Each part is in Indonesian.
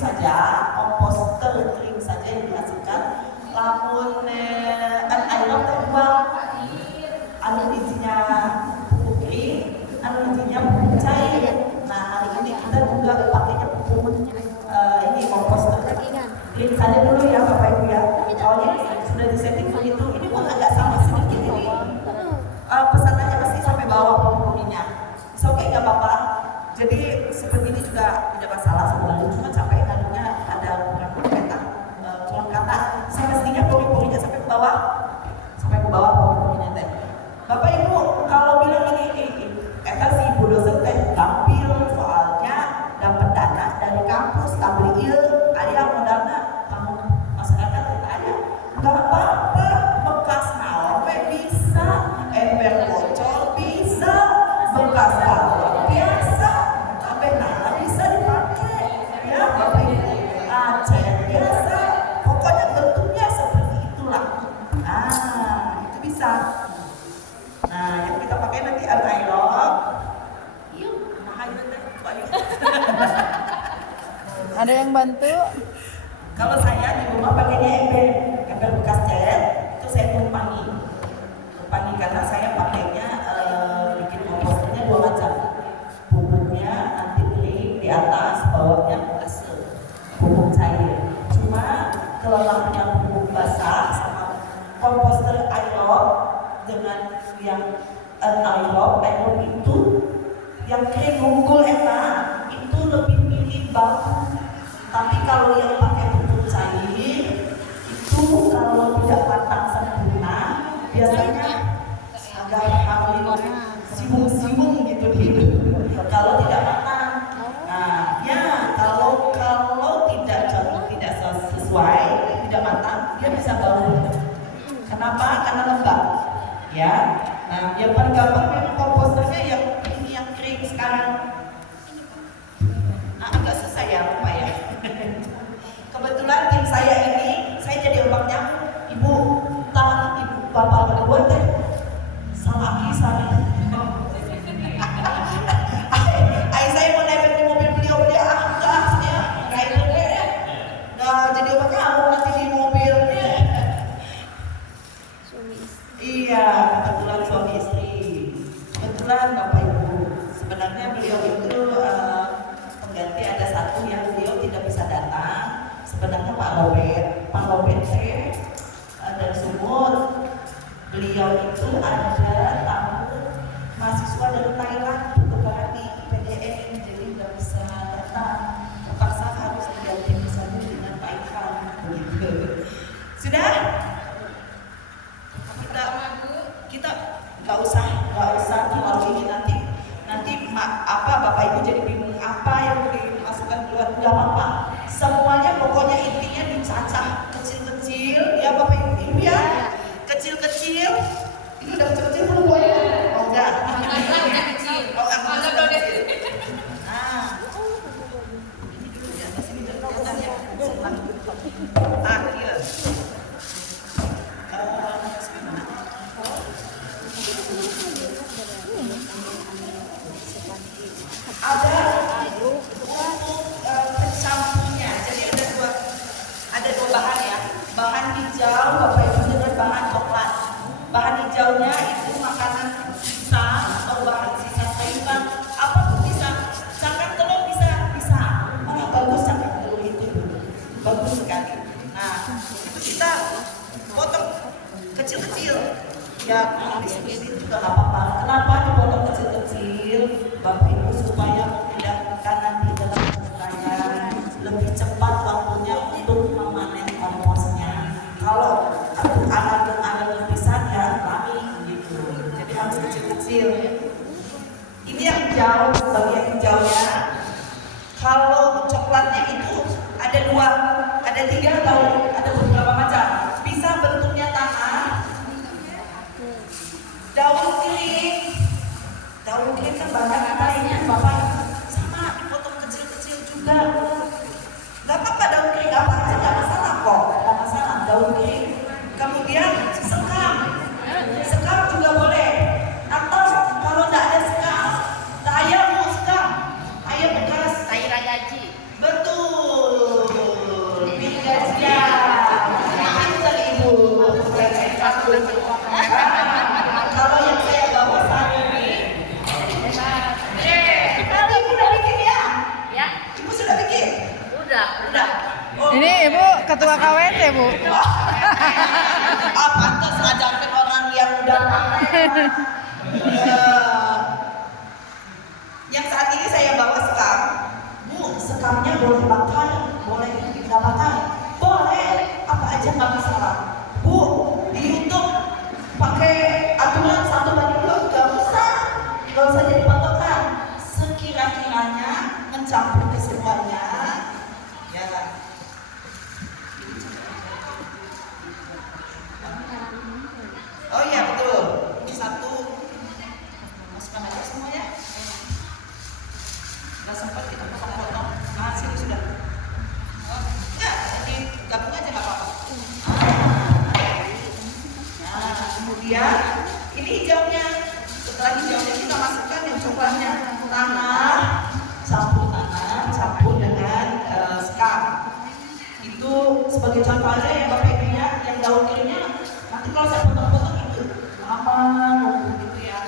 saja, komposter kering saja yang dihasilkan. Lamun kan air terbuang, anu izinnya pupuk kering, anu izinnya pupuk cair. Nah hari ini kita juga pakainya pupuk ini komposter kering saja dulu ya Bapak Ibu ya. Soalnya sudah disetting begitu, ini pun agak sama sedikit ini. Pesanannya pasti sampai bawah pupuknya. Oke nggak apa-apa. Jadi seperti ini juga tidak masalah sebenarnya, cuma sampai kandungnya ada beberapa kurang kata. Semestinya pori-porinya sampai ke bawah pori-porinya teh. Bapak Ibu kalau bilang ini si ibu dosen teh tampil soalnya dapat dana dari kampus, tampil ada yang modalnya kamu masyarakat ada nggak apa-apa, bekas naon bisa, ember bocor bisa, bekas galon biasa, kabeh nana bisa dipakai ya Bapak Ibu, aceh biasa, pokoknya bentuknya seperti itulah. Nah itu bisa. Nah yang kita pakai nanti airlock. Yuk, nah itu Ada yang bantu? Kalau saya di rumah pakainya ember bekas cat, itu saya tumpangi karena saya pakainya bikin komposternya 2 macam. Pupuknya nanti kering di atas, bawahnya pupuk cair. Cuma kelelahnya pupuk basah sama komposter aerok dengan yang aerok itu yang kering unggul itu lebih milih bau. Tapi kalau yang pakai pupuk cair itu kalau tidak matang sempurna biasanya agak sibung gitu di hidup kalau tidak matang. Nah ya kalau tidak sesuai, tidak matang, dia bisa bau. Kenapa? Karena lembab ya. Nah yang paling gampang memang komposternya yang ini yang kering sekarang. Agak susah ya Pak ya. Kebetulan tim saya ini, saya jadi obat nyamuk. Ibu bapak berdua teh salah kisah. Saya mau nebeng di mobil beliau dia enggak saya rider ya. Nah jadi obat nyamuk nanti di mobil. Iya kebetulan suami istri. Kebetulan Bapak Ibu. Sebenarnya beliau itu pengganti ada satu yang beliau tidak bisa datang. Sebenarnya Pak Robert dan Sumur. Beliau itu ada tamu mahasiswa dari Thailand tukaran di IPDN, jadi nggak bisa datang. Terpaksa harus diganti misalnya dengan Pak Ivan begitu. Sudah? Kita nggak usah kalau ini nanti Bapak Ibu jadi bingung apa yang dimasukkan keluar, nggak apa-apa. Semuanya pokoknya intinya dicacah kecil-kecil ya Bapak Ibu ya. Kecil-kecil. Ini udah kecil-kecil belum Bu ya? Oh udah. Kecil. Oh udah kecil. Nah. Ini dulu ya, di sini dulu katanya. Akhir. Ada untuk pencampurnya. Jadi ada dua bahan ya. Bahan hijau Bapak Ibu dengan bahan coklat. Bahan hijaunya itu makanan sisa atau bahan sisa sayuran apapun bisa. Cangkang telur bisa. Bagus cangkang telur itu. Bagus sekali. Nah itu kita potong kecil-kecil. Ya kalau di sini juga nggak apa-apa. Kenapa dipotong kecil-kecil Bapak Ibu supaya memudahkan nanti dalam penggunaan lebih cepat waktunya untuk memanen komposnya. Kalau anak besar ya lami gitu. Jadi harus kecil-kecil. Ini yang hijau, bagian hijaunya. Kalau coklatnya itu ada 3 atau ada beberapa macam. Bisa bentuknya tanah. Daun kering kan banyak lainnya Bapak sama dipotong kecil-kecil juga. Gak apa-apa daun kering apa aja gak masalah kok, gak masalah daun kering. Kemudian sekam juga boleh. Atau kalau gak ada sekam, ayam bekas. Sayur rajaji. Betul. Kalau yang saya bawa saat ini, kalau ibu udah bikin ya? Ya, Ibu sudah bikin? udah. Oh. Ini ibu ketua KWT bu. Pantas ngajakin orang yang udah yang saat ini saya bawa sekam. Bu, sekamnya boleh bakar, boleh tidak bakar, boleh, apa aja nggak masalah. Bu, di YouTube pakai aturan 1:2 nggak usah jadi patokan. Sekira-kiranya mencampur kesemuanya, ya. Oh iya betul. Ini satu, masukkan aja semuanya. Nggak sempat kita potong-potong. Nah, sini sudah. Ya, jadi gabung aja nggak apa-apa. Nah, kemudian ini hijaunya. Setelah hijaunya kita masukkan yang coklatnya, tanah, campur dengan sekam. Itu sebagai contoh aja ya Bapak Ibu ya, yang daun kirinya nanti kalau saya potong-potong itu lama gitu ya.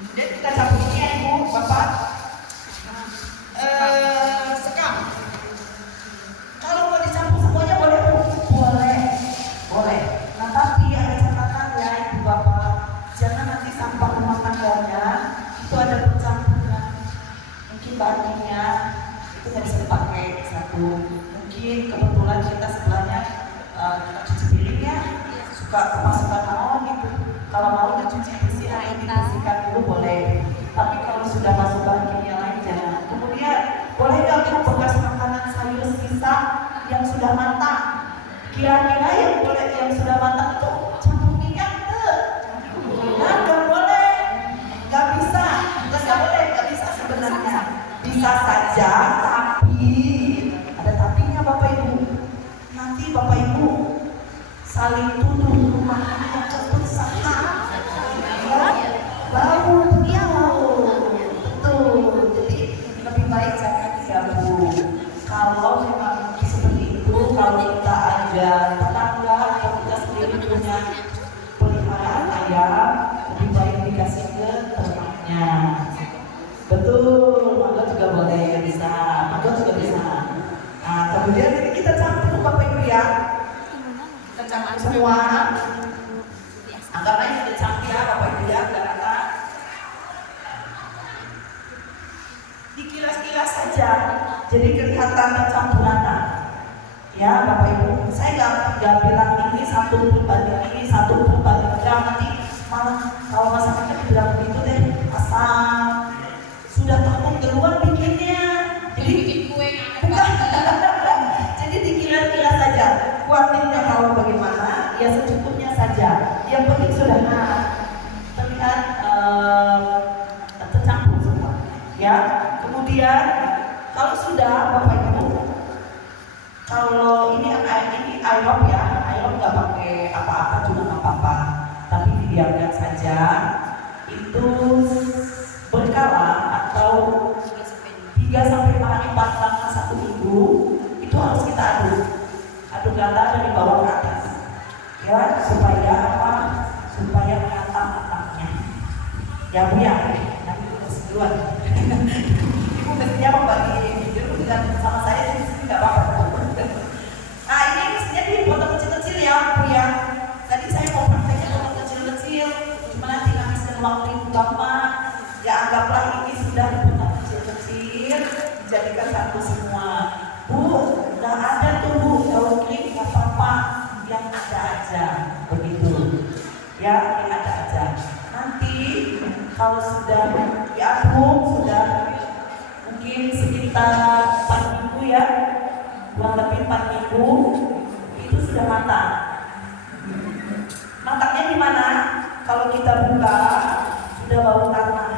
Kemudian kita campur ini ya Ibu, Bapak. Sekam. Kalau mau dicampur semuanya boleh Bu? Boleh. Nah tapi ada catatan ya Ibu Bapak, jangan nanti sampah rumah tangganya itu ada percampuran. Mungkin bahannya itu nggak bisa dipakai satu. Mungkin kebetulan kita sebelahnya kita cuci piring ya, suka kemasukan mau gitu. Kalau mau dicuci bersih atau dibersihkan dulu boleh. Tapi kalau sudah masuk bahan kimia lain jangan. Kemudian boleh nggak Bu bekas makanan sayur sisa yang sudah matang? Kira-kira yang sudah matang itu campur minyak tuh? Nah, nggak boleh, nggak bisa, nggak bisa sebenarnya. Bisa saja, tapi ada tapinya Bapak Ibu. Nanti Bapak Ibu saling tuduh rumah yang berusaha, ya, bau betul. Jadi lebih baik jangan digabung. Kalau memang seperti itu, kalau kita ada tetangga atau kita sendiri punya peliharaan ayam, lebih baik dikasih ke ternaknya. Betul, mangga juga boleh, bisa, mangga juga bisa. Nah, kemudian ini kita campur Bapak Ibu ya. Kita campur semua. Anggap aja kita campur ya Bapak Ibu ya, nggak rata. Dikilas-kilas saja, jadi kelihatan tercampurannya. Ya Bapak Ibu, saya nggak bilang ini satu berbanding ini satu berbanding nanti malah kalau masakannya dibilang begitu deh, asal sudah takut duluan bikinnya. Jadi bikin kue bukan. Jadi dikilas-kilas saja. Kuantitasnya kalau bagaimana, ya secukupnya saja. Yang penting sudah terlihat tercampur semua. Ya. Kemudian kalau sudah Bapak Ibu, kalau ini aerob ya, aerob nggak pakai apa-apa juga nggak apa-apa, tapi didiamkan saja. Itu berkala atau 3-4 hari selama 1 minggu itu harus kita aduk rata dari bawah ke atas ya, supaya apa? Supaya matang-matangnya ya Bu ya. Nanti terus duluan Ibu mestinya membagi video dengan sama saya di sini nggak apa-apa. Nah ini mestinya dipotong kecil-kecil ya Bu ya. Tadi saya mau prakteknya potong kecil-kecil, cuma nanti habiskan waktu Ibu Bapak. Ya anggaplah ini sudah dipotong kecil-kecil, dijadikan satu semua. Bu, nggak ada tuh Bu, daun kering nggak apa-apa, yang ada aja, begitu. Ya, yang ada aja. Nanti kalau sudah diaduk, sudah mungkin sekitar 4 minggu ya, kurang lebih 4 minggu, itu sudah matang. Matangnya di mana? Kalau kita buka, sudah bau tanah.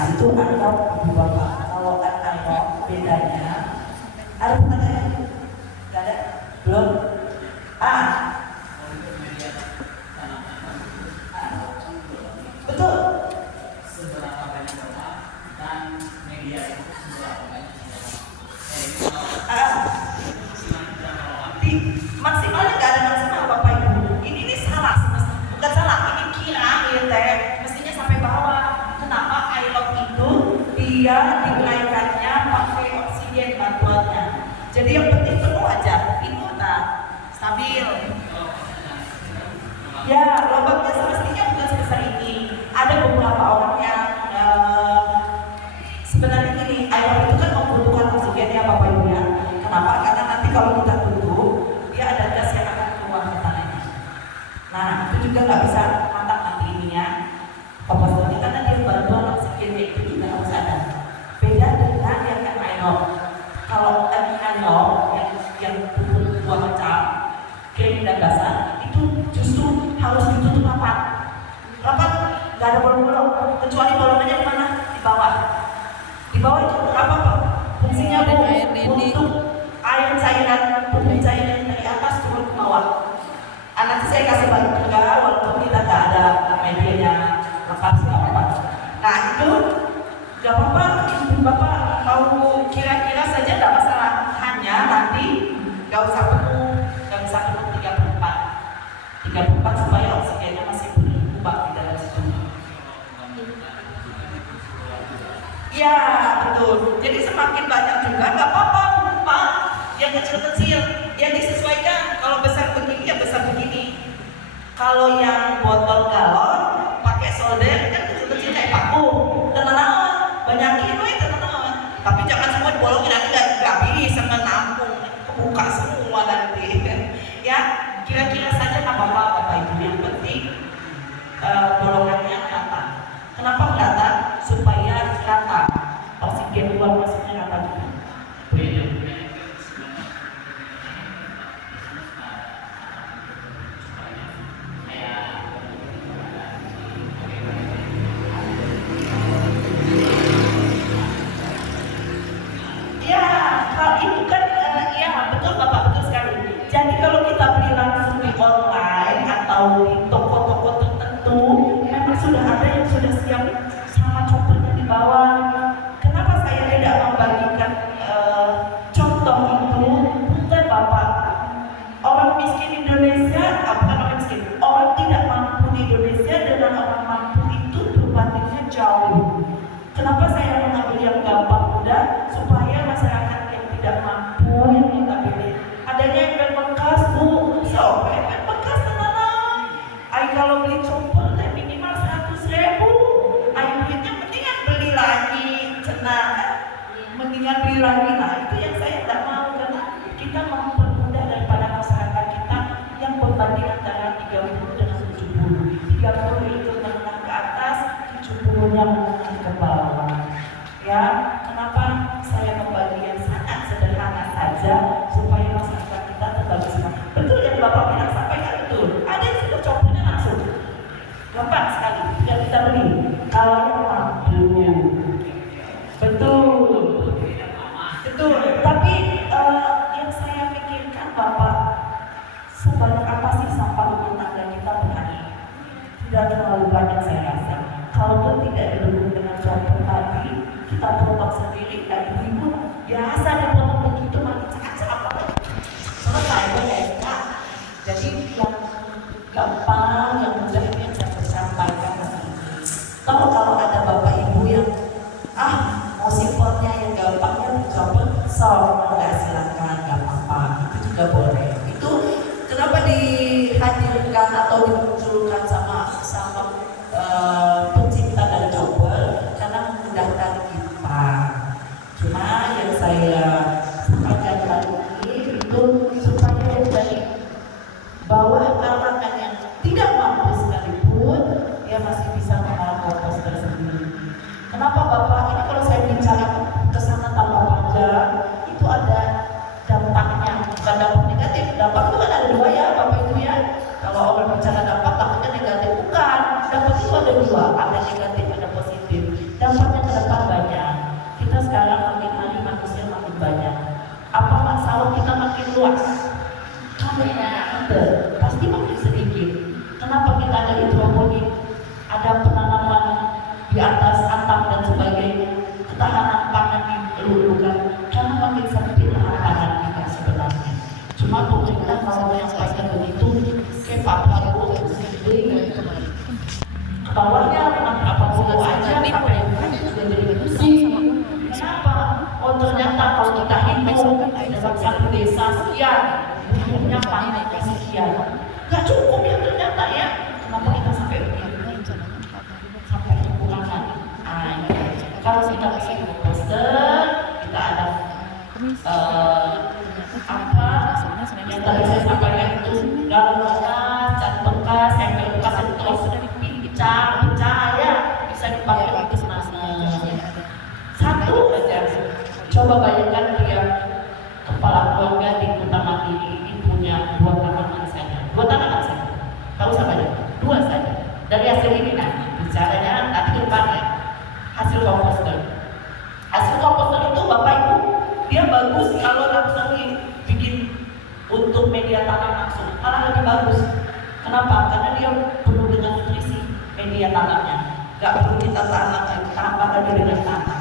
Nah itu ILOP ibu bapak. Kalau ILOP bedanya, ada pertanyaan? Gak ada? Belum? Betul. Seberapa banyak bapak dan media itu seberapa banyak Maksimalnya nggak ada maksimal bapak ibu. Ini salah, bukan salah. Ini kira ya teh mestinya sampai bawah. Kenapa ILOP itu dia dinaikannya pakai oksigen bantuannya. Jadi yang penting penuh aja. Itu stabil. Ya lubangnya semestinya bukan sebesar ini. Ada beberapa orang yang sebenarnya gini, ILOP itu kan membutuhkan oksigen ya bapak ibu ya. Kenapa? Karena nanti kalau kita tutup, dia ada gas yang akan keluar ke tanahnya. Nah itu juga nggak bisa mantap nanti ininya. Pembahasannya karena dia bantuan oksigennya itu juga harus ada. Beda dengan yang ILOP. Kalau ILOP yang tutup dua macam, kering dan basah, itu justru harus ditutup rapat. Rapat nggak ada bolong-bolong, kecuali bolongannya di mana? Di bawah. Di bawah itu apa Pak? Fungsinya untuk air cairan, putih cairan dari atas turun ke bawah. Nanti saya kasih bantu juga, walaupun kita nggak ada medianya lepas nggak apa-apa. Nah itu nggak apa-apa, ibu bapak mau kira-kira saja nggak masalah. Hanya nanti nggak usah penuh 34 supaya oksigennya masih berubah di dalam situ. Ya betul. Jadi semakin banyak juga nggak apa-apa Pak. Yang kecil-kecil yang disesuaikan. Kalau besar begini ya besar begini. Kalau yang botol galon pakai solder kan kecil-kecil kayak paku. Tenang, banyakin tenang. Tapi jangan semua dibolongin nanti nggak bisa menampung, kebuka semua nanti. Ya kira-kira saja nggak apa-apa bapak ibu. Yang penting bolongannya rata. Kenapa rata? Supaya rata oksigen keluar masuknya rata juga. Ya, hal itu kan ya betul bapak, betul sekali. Jadi kalau kita beli langsung di online atau di toko-toko tertentu, memang sudah ada yang sudah siap sama contohnya di bawah. Kenapa saya tidak membagikan contoh itu? Bukan bapak. Orang miskin Indonesia, bukan orang miskin, orang tidak mampu di Indonesia dengan orang mampu itu berbandingnya jauh. Kenapa saya mengambil yang gampang mudah supaya masyarakat yang tidak mampu yang kita pilih. Adanya yang bekas bu, yang bekas tenang. Kalau beli compor minimal 100.000. Duitnya mendingan beli lagi cenah, mendingan beli lagi. Nah itu yang saya tidak mau karena kita mempermudah daripada masyarakat kita yang berbanding antara 30 dengan 70. 30 itu menengah ke atas, 70-nya menengah ke bawah. Ya, kenapa saya membagi yang sangat sederhana saja supaya masyarakat kita terbagi semua. Betul yang Bapak bilang sampaikan betul. Ada yang sudah cobanya langsung, gampang sekali, tidak kita beli. Kalau yang mampu, betul. Tapi yang saya pikirkan Bapak, sebanyak apa sih sampah rumah tangga kita berhari? Tidak terlalu banyak saya rasa. Kalau itu tidak didukung dengan contoh tadi, kita potong sendiri dan ibu biasa dia potong begitu mati cakap-cakap selesai ya. Jadi yang gampang, yang mudah ini yang saya sampaikan ke sini. Kalau ada bapak ibu yang mau simpelnya yang gampangnya dicoba, nggak silakan, nggak apa-apa, itu juga boleh. Itu kenapa dihadirkan atau dimunculkan sama pencipta dan coba karena memudahkan kita. Cuma yang saya sampaikan kali ini itu supaya dari bawah kalangan yang tidak mampu sekalipun dia masih bisa mengolah komposter sendiri. Kenapa Bapak? Ini kalau saya bicara ke sana tanpa panjang itu ada dampaknya, bukan dampak negatif. Dampak itu kan ada dua ya Bapak Ibu ya. Kalau orang bicara dampak takutnya negatif, bukan. Dampak itu ada dua, ada negatif, ada positif. Dampaknya satu aja sampai sudah jadi pusing. Kenapa? Oh ternyata kalau kita hitung dalam satu desa sekian, butuhnya panennya sekian. Gak cukup ya ternyata ya. Kenapa kita sampai begini? Sampai kekurangan. Kalau kita bikin poster, kita ada apa yang tadi saya sampaikan itu galon bekas, cat bekas, ember bekas itu terus cahaya bisa dipakai untuk nanam. Satu aja. Coba bayangkan dia kepala keluarga di Kota Mandiri ini punya 2 tanaman saja. 2 tanaman saja. Tahu saja? 2 saja. Dari hasil ini nanti bicaranya nanti ke depan ya. Hasil komposter. Hasil komposter itu Bapak Ibu dia bagus kalau langsung bikin untuk media tanam langsung, malah lebih bagus. Kenapa? Karena dia penuh dengan nutrisi media tanamnya. Gak perlu kita tambah lagi dengan tanah.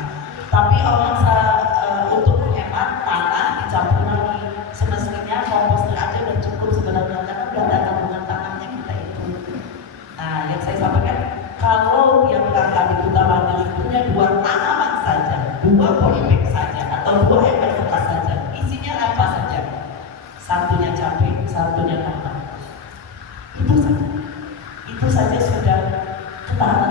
Tapi orang untuk menghemat tanah dicampur lagi. Semestinya komposter aja udah cukup sebenarnya karena udah ada kandungan tanahnya kita itu. Nah, yang saya sampaikan kalau yang kakak di Kota Mandiri punya 2 tanaman saja, 2 polybag saja, atau 2 ember bekas saja, isinya apa saja? Satunya cabai, satunya tanah. Itu saja sudah ketahanan